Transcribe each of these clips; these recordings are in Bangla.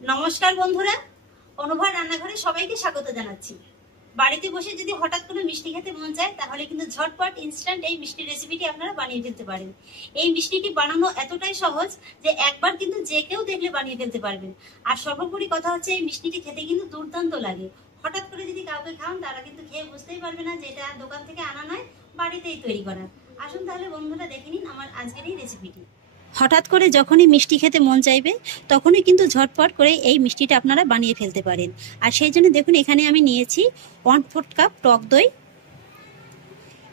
নমস্কার বন্ধুরা, অনুভব রান্নাঘরে সবাইকে স্বাগত জানাচ্ছি। বাড়িতে বসে যদি হঠাৎ কোনো মিষ্টি খেতে মন চায় তাহলে কিন্তু ঝটপট ইনস্ট্যান্ট এই মিষ্টি রেসিপিটি আপনারা বানিয়ে ফেলতে পারেন। এই মিষ্টিটি বানানো এতটাই সহজ যে একবার কিন্তু যে কেউ দেখলে বানিয়ে ফেলতে পারবেন। আর সর্বোপরি কথা হচ্ছে, এই মিষ্টিটি খেতে কিন্তু দুর্দান্ত লাগে। হঠাৎ করে যদি কাউকে খাওয়ান তারা কিন্তু খেয়ে বুঝতেই পারবে না যে এটা দোকান থেকে আনা নয়, বাড়িতেই তৈরি করা। আসুন তাহলে বন্ধুরা দেখে নিন আমার আজকের এই রেসিপিটি। হঠাৎ করে যখনই মিষ্টি খেতে মন চাইবে তখনই কিন্তু ঝটপট করে এই মিষ্টিটা আপনারা বানিয়ে ফেলতে পারেন। আর সেই জন্য দেখুন, এখানে আমি নিয়েছি 1/4 কাপ টক দই।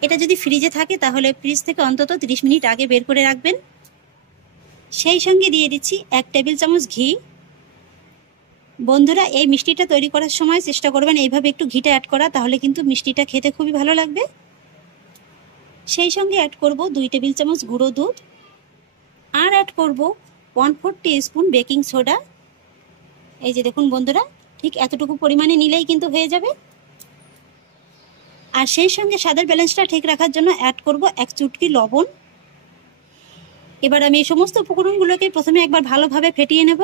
এটা যদি ফ্রিজে থাকে তাহলে ফ্রিজ থেকে অন্তত 30 মিনিট আগে বের করে রাখবেন। সেই সঙ্গে দিয়ে দিচ্ছি 1 টেবিল চামচ ঘি। বন্ধুরা, এই মিষ্টিটা তৈরি করার সময় চেষ্টা করবেন এইভাবে একটু ঘিটা অ্যাড করা, তাহলে কিন্তু মিষ্টিটা খেতে খুবই ভালো লাগবে। সেই সঙ্গে অ্যাড করব 2 টেবিল চামচ গুঁড়ো দুধ, আর অ্যাড করব 1/4 টিস্পুন বেকিং সোডা। এই যে দেখুন বন্ধুরা, ঠিক এতটুকু পরিমাণে নিলেই কিন্তু হয়ে যাবে। আর সেই সঙ্গে স্বাদের ব্যালেন্সটা ঠিক রাখার জন্য অ্যাড করব 1 চুটকি লবণ। এবার আমি এই সমস্ত উপকরণগুলোকে প্রথমে একবার ভালোভাবে ফেটিয়ে নেব।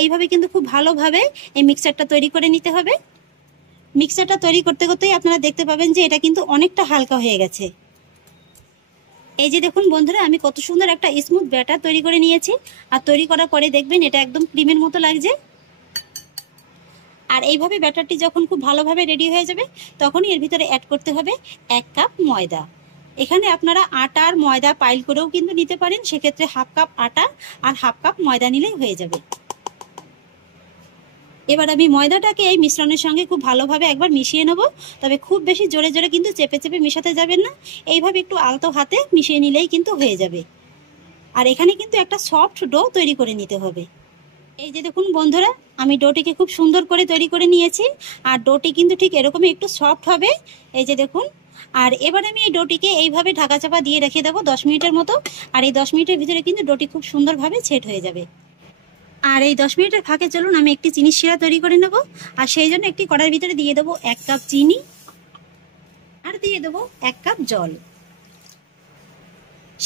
এইভাবে কিন্তু খুব ভালোভাবে এই মিক্সচারটা তৈরি করে নিতে হবে। মিক্সচারটা তৈরি করতে করতেই আপনারা দেখতে পাবেন যে এটা কিন্তু অনেকটা হালকা হয়ে গেছে। এই যে দেখুন বন্ধুরা, আমি কত সুন্দর একটা স্মুথ ব্যাটার তৈরি করে নিয়েছি। আর তৈরি করার পরে দেখবেন এটা একদম ক্রিমের মতো লাগছে। আর এইভাবে ব্যাটারটি যখন খুব ভালোভাবে রেডি হয়ে যাবে তখনই এর ভিতরে অ্যাড করতে হবে 1 কাপ ময়দা। এখানে আপনারা আটা আর ময়দা পাইল করেও কিন্তু নিতে পারেন, সেক্ষেত্রে 1/2 কাপ আটা আর 1/2 কাপ ময়দা নিলেই হয়ে যাবে। এবার আমি ময়দাটাকে এই মিশ্রণের সঙ্গে খুব ভালোভাবে একবার মিশিয়ে নেব। তবে খুব বেশি জোরে জোরে কিন্তু চেপে চেপে মেশাতে যাবেন না, এইভাবে একটু আলতো হাতে মিশিয়ে নিলেই কিন্তু হয়ে যাবে। আর এখানে কিন্তু একটা সফট ডো তৈরি করে নিতে হবে। এই যে দেখুন বন্ধুরা, আমি ডোটিকে খুব সুন্দর করে তৈরি করে নিয়েছি। আর ডোটি কিন্তু ঠিক এরকমই একটু সফট হবে। এই যে দেখুন। আর এবার আমি এই ডোটিকে এইভাবে ঢাকা চাপা দিয়ে রেখে দেবো 10 মিনিটের মতো। আর এই 10 মিনিটের ভিতরে কিন্তু ডোটি খুব সুন্দরভাবে সেট হয়ে যাবে। আর এই 10 মিনিটের ফাঁকে চলুন আমি একটি চিনির শিরা তৈরি করে নেব। আর সেই জন্য একটি কড়াইয়ের ভিতরে দিয়ে দেবো 1 কাপ চিনি, আর দিয়ে দেবো 1 কাপ জল।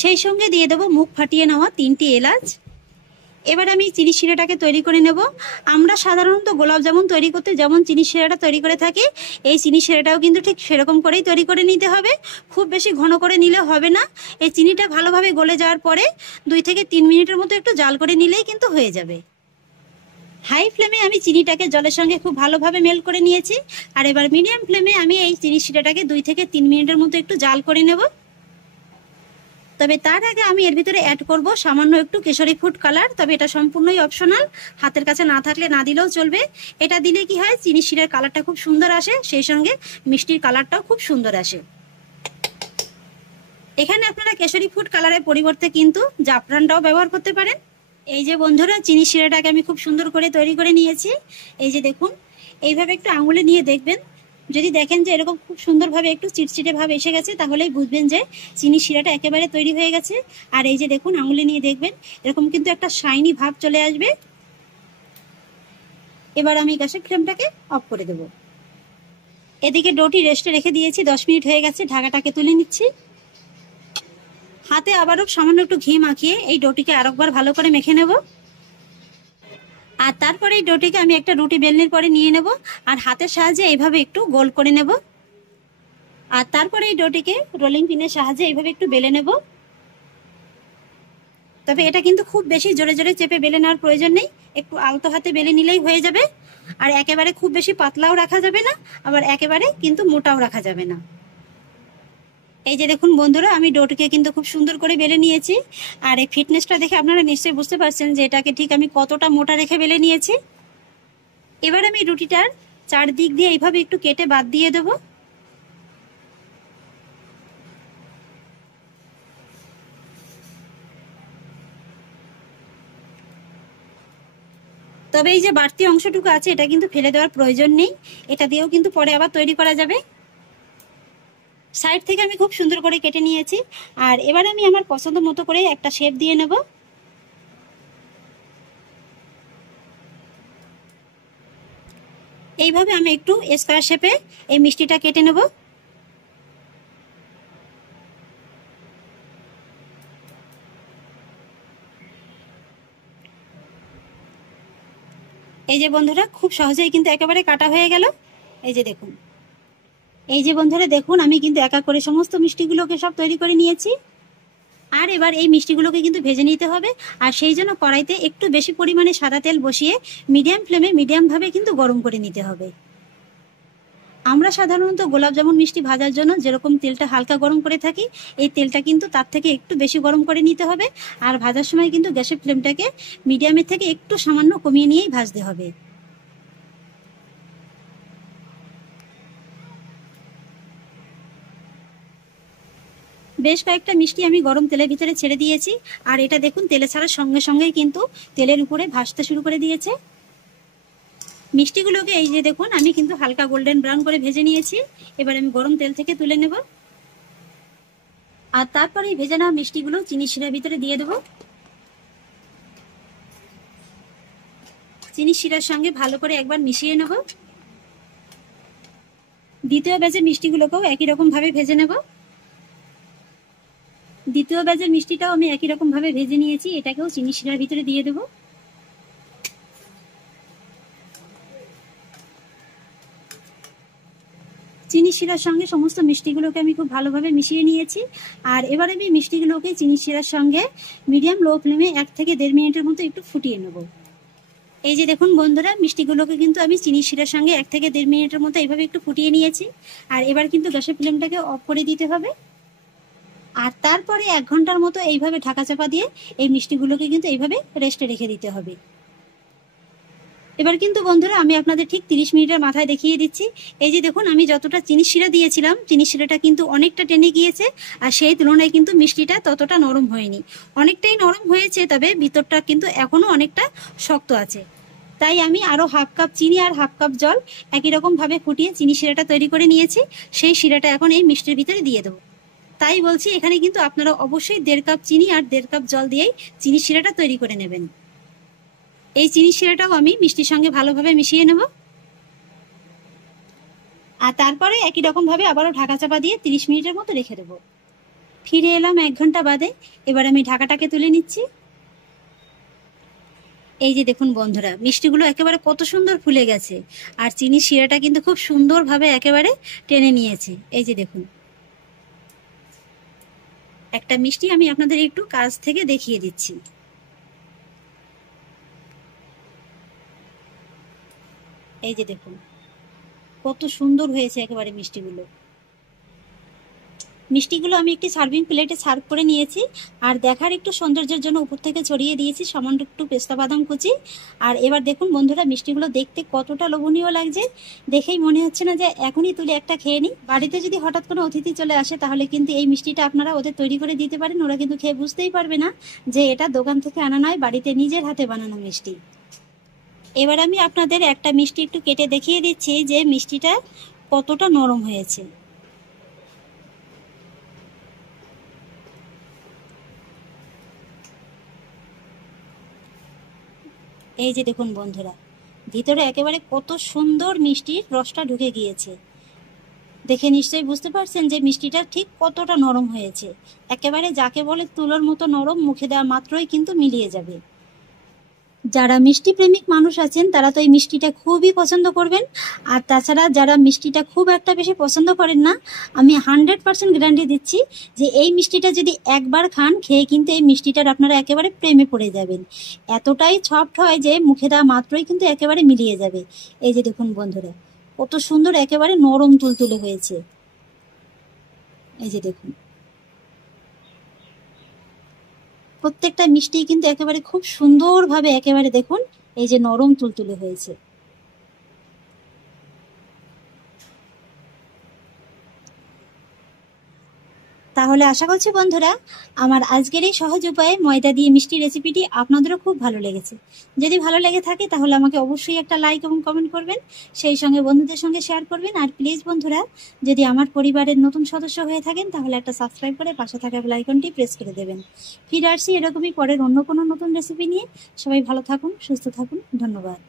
সেই সঙ্গে দিয়ে দেবো মুখ ফাটিয়ে নেওয়া 3টি এলাচ। এবার আমি চিনি শিরাটাকে তৈরি করে নেব। আমরা সাধারণত গোলাপ জামুন তৈরি করতে যেমন চিনি শিরাটা তৈরি করে থাকি, এই চিনি শিরাটাও কিন্তু ঠিক সেরকম করেই তৈরি করে নিতে হবে। খুব বেশি ঘন করে নিলে হবে না। এই চিনিটা ভালোভাবে গলে যাওয়ার পরে 2 থেকে 3 মিনিটের মতো একটু জাল করে নিলেই কিন্তু হয়ে যাবে। হাই ফ্লেমে আমি চিনিটাকে জলের সঙ্গে খুব ভালোভাবে মেল্ট করে নিয়েছি। আর এবার মিডিয়াম ফ্লেমে আমি এই চিনি শিরাটাকে 2 থেকে 3 মিনিটের মতো একটু জাল করে নেব। তবে তার আগে আমি এর ভিতরে অ্যাড করব সামান্য একটু কেশরী ফুড কালার। তবে এটা সম্পূর্ণই অপশনাল, হাতের কাছে না থাকলে না দিলেও চলবে। এটা দিলে কি হয়, চিনি শিরার কালারটা খুব সুন্দর আসে, সেই সঙ্গে মিষ্টির কালারটাও খুব সুন্দর আসে। এখানে আপনারা কেশরী ফুড কালারের পরিবর্তে কিন্তু জাফরানটাও ব্যবহার করতে পারেন। এই যে বন্ধুরা, চিনি শিরাটাকে আমি খুব সুন্দর করে তৈরি করে নিয়েছি। এই যে দেখুন, এইভাবে একটু আঙুলে নিয়ে দেখবেন। যদি দেখেন যে এরকম খুব সুন্দরভাবে একটু চিটচিটে ভাব এসে গেছে তাহলেই বুঝবেন যে চিনি শিরাটা একেবারে তৈরি হয়ে গেছে। আর এই যে দেখুন, আঙুলে নিয়ে দেখবেন এরকম কিন্তু একটা শাইনি ভাব চলে আসবে। এবার আমি গ্যাসের ফ্লেমটাকে অফ করে দেব। এদিকে ডোটি রেস্টে রেখে দিয়েছি, 10 মিনিট হয়ে গেছে। ঢাকাটাকে তুলে নিচ্ছি। হাতে আবারও সামান্য একটু ঘি মাখিয়ে এই ডোটিকে আরেকবার ভালো করে মেখে নেব। আর তারপরে এই ডোটিকে আমি একটা রুটি বেলনির পরে নিয়ে নেব, আর হাতের সাহায্যে এইভাবে একটু গোল করে নেব। আর তারপরে এই ডোটিকে রোলিং পিনের সাহায্যে এইভাবে একটু বেলে নেব। তবে এটা কিন্তু খুব বেশি জোরে জোরে চেপে বেলে নেওয়ার প্রয়োজন নেই, একটু আলতো হাতে বেলে নিলেই হয়ে যাবে। আর একেবারে খুব বেশি পাতলাও রাখা যাবে না, আবার একেবারে কিন্তু মোটাও রাখা যাবে না। এই যে দেখুন বন্ধুরা, আমি ডোটিকে কিন্তু খুব সুন্দর করে বেলে নিয়েছি। আর এই ফিটনেসটা দেখে আপনারা নিশ্চয়ই বুঝতে পারছেন যে এটাকে ঠিক আমি কতটা মোটা রেখে বেলে নিয়েছি। এবার আমি রুটিটার চারদিক দিয়ে এইভাবে একটু কেটে বাদ দিয়ে দেবো। তবে এই যে বাড়তি অংশটুকু আছে এটা কিন্তু ফেলে দেওয়ার প্রয়োজন নেই, এটা দিয়েও কিন্তু পরে আবার তৈরি করা যাবে। সাইড থেকে আমি খুব সুন্দর করে কেটে নিয়েছি। আর এবার আমি আমার পছন্দ মতো করে একটা শেপ দিয়ে নেব। এইভাবে আমি একটু স্কয়ার শেপে এই মিষ্টিটা কেটে নেব। এই যে বন্ধুরা খুব সহজেই কিন্তু একেবারে কাটা হয়ে গেল। এই যে দেখুন, এই যে বন্ধুরা দেখুন আমি কিন্তু একা করে সমস্ত মিষ্টিগুলোকে সব তৈরি করে নিয়েছি। আর এবার এই মিষ্টিগুলোকে কিন্তু ভেজে নিতে হবে। আর সেই জন্য কড়াইতে একটু বেশি পরিমাণে সাদা তেল বসিয়ে মিডিয়াম ফ্লেমে মিডিয়ামভাবে কিন্তু গরম করে নিতে হবে। আমরা সাধারণত গোলাপ জামুন মিষ্টি ভাজার জন্য যেরকম তেলটা হালকা গরম করে থাকি, এই তেলটা কিন্তু তার থেকে একটু বেশি গরম করে নিতে হবে। আর ভাজার সময় কিন্তু গ্যাসের ফ্লেমটাকে মিডিয়ামের থেকে একটু সামান্য কমিয়ে নিয়েই ভাজতে হবে। বেশ কয়েকটা মিষ্টি আমি গরম তেলের ভিতরে ছেড়ে দিয়েছি। আর এটা দেখুন তেলে ছাড়ার সঙ্গে সঙ্গেই কিন্তু তেলের উপরে ভাজতে শুরু করে দিয়েছে। মিষ্টিগুলোকে এই যে দেখুন আমি কিন্তু হালকা গোল্ডেন ব্রাউন করে ভেজে নিয়েছি। এবার আমি গরম তেল থেকে তুলে নেব। আর তারপরে এই ভেজে নেওয়া মিষ্টিগুলো চিনি শিরার ভিতরে দিয়ে দেবো। চিনি শিরার সঙ্গে ভালো করে একবার মিশিয়ে নেব। দ্বিতীয় ব্যাচের মিষ্টিগুলোকেও একই রকম ভাবে ভেজে নেব। দ্বিতীয় ব্যাচের মিষ্টিটাও আমি একই রকম ভাবে ভেজে নিয়েছি, এটাকেও চিনি শিরার ভিতরে দিয়ে দেবো। চিনি শিরার সঙ্গে সমস্ত মিষ্টিগুলোকে আমি খুব ভালোভাবে মিশিয়ে নিয়েছি। আর এবার আমি মিষ্টিগুলোকে চিনি শিরার সঙ্গে মিডিয়াম লো ফ্লেমে 1 থেকে 1.5 মিনিটের মতো একটু ফুটিয়ে নেব। এই যে দেখুন বন্ধুরা মিষ্টিগুলোকে কিন্তু আমি চিনি শিরার সঙ্গে 1 থেকে 1.5 মিনিটের মতো এইভাবে একটু ফুটিয়ে নিয়েছি। আর এবার কিন্তু গ্যাসের ফ্লেমটাকে অফ করে দিতে হবে। আর তারপরে 1 ঘন্টার মতো এইভাবে ঢাকা চাপা দিয়ে এই মিষ্টিগুলোকে কিন্তু এইভাবে রেস্টে রেখে দিতে হবে। এবার কিন্তু বন্ধুরা আমি আপনাদের ঠিক 30 মিনিটের মাথায় দেখিয়ে দিচ্ছি। এই যে দেখুন আমি যতটা চিনি শিরা দিয়েছিলাম, চিনি শিরাটা কিন্তু অনেকটা টেনে গিয়েছে। আর সেই তুলনায় কিন্তু মিষ্টিটা ততটা নরম হয়নি, অনেকটাই নরম হয়েছে, তবে ভিতরটা কিন্তু এখনো অনেকটা শক্ত আছে। তাই আমি আরো হাফ কাপ চিনি আর হাফ কাপ জল একই রকম ভাবে ফুটিয়ে চিনি শিরাটা তৈরি করে নিয়েছি। সেই শিরাটা এখন এই মিষ্টির ভিতরে দিয়ে দেবো। তাই বলছি এখানে কিন্তু আপনারা অবশ্যই 1.5 কাপ চিনি আর 1.5 কাপ জল দিয়েই চিনি শিরাটা তৈরি করে নেবেন। এই চিনি শিরাটাও আমি মিষ্টির সঙ্গে ভালোভাবে মিশিয়ে নেব। আর তারপরে একই রকম ভাবে আবারও ঢাকা চাপা দিয়ে 30 মিনিটের মতো রেখে দেবো। ফিরে এলাম 1 ঘন্টা বাদে। এবার আমি ঢাকাটাকে তুলে নিচ্ছি। এই যে দেখুন বন্ধুরা মিষ্টিগুলো একেবারে কত সুন্দর ফুলে গেছে। আর চিনি শিরাটা কিন্তু খুব সুন্দরভাবে একেবারে টেনে নিয়েছে। এই যে দেখুন একটা মিষ্টি আমি আপনাদের একটু কাছ থেকে দেখিয়ে দিচ্ছি। এই যে দেখুন কত সুন্দর হয়েছে একেবারে মিষ্টিগুলো। মিষ্টিগুলো আমি একটি সার্ভিং প্লেটে সার্ভ করে নিয়েছি। আর দেখার একটু সৌন্দর্যের জন্য উপর থেকে ছড়িয়ে দিয়েছি সামান্য একটু পেস্তা বাদাম কুচি। আর এবার দেখুন বন্ধুরা মিষ্টিগুলো দেখতে কতটা লোভনীয় লাগছে। দেখেই মনে হচ্ছে না যে এখনই তুলে একটা খেয়ে নিই। বাড়িতে যদি হঠাৎ কোনো অতিথি চলে আসে তাহলে কিন্তু এই মিষ্টিটা আপনারা ওদের তৈরি করে দিতে পারেন। ওরা কিন্তু খেয়ে বুঝতেই পারবে না যে এটা দোকান থেকে আনা নয়, বাড়িতে নিজের হাতে বানানো মিষ্টি। এবার আমি আপনাদের একটা মিষ্টি একটু কেটে দেখিয়ে দিচ্ছি যে মিষ্টিটা কতটা নরম হয়েছে। এই যে দেখুন বন্ধুরা ভিতরে একেবারে কত সুন্দর মিষ্টির রসটা ঢুকে গিয়েছে। দেখে নিশ্চয়ই বুঝতে পারছেন যে মিষ্টিটা ঠিক কতটা নরম হয়েছে। একেবারে যাকে বলে তুলোর মতো নরম, মুখে দেওয়া মাত্রই কিন্তু মিলিয়ে যাবে। যারা মিষ্টি প্রেমিক মানুষ আছেন তারা তো এই মিষ্টিটা খুবই পছন্দ করবেন। আর তাছাড়া যারা মিষ্টিটা খুব একটা বেশি পছন্দ করেন না, আমি 100% গ্যারান্টি দিচ্ছি যে এই মিষ্টিটা যদি একবার খান, খেয়ে কিন্তু এই মিষ্টিটার আপনারা একেবারে প্রেমে পড়ে যাবেন। এতটাই সফট হয় যে মুখে দেওয়া মাত্রই কিন্তু একেবারে মিলিয়ে যাবে। এই যে দেখুন বন্ধুরা কত সুন্দর একেবারে নরম তুলতুলে হয়েছে। এই যে দেখুন প্রত্যেকটা মিষ্টি কিন্তু একেবারে খুব সুন্দরভাবে একেবারে দেখুন এই যে নরম তুলতুলে হয়েছে। তাহলে আশা করছি বন্ধুরা আমার আজকের এই সহজ উপায়ে ময়দা দিয়ে মিষ্টি রেসিপিটি আপনাদেরও খুব ভালো লেগেছে। যদি ভালো লেগে থাকে তাহলে আমাকে অবশ্যই একটা লাইক এবং কমেন্ট করবেন, সেই সঙ্গে বন্ধুদের সঙ্গে শেয়ার করবেন। আর প্লিজ বন্ধুরা যদি আমার পরিবারের নতুন সদস্য হয়ে থাকেন তাহলে একটা সাবস্ক্রাইব করে পাশে থাকা বেল আইকনটি প্রেস করে দেবেন। ফিরে আসছি এরকমই পরের অন্য কোনো নতুন রেসিপি নিয়ে। সবাই ভালো থাকুন, সুস্থ থাকুন, ধন্যবাদ।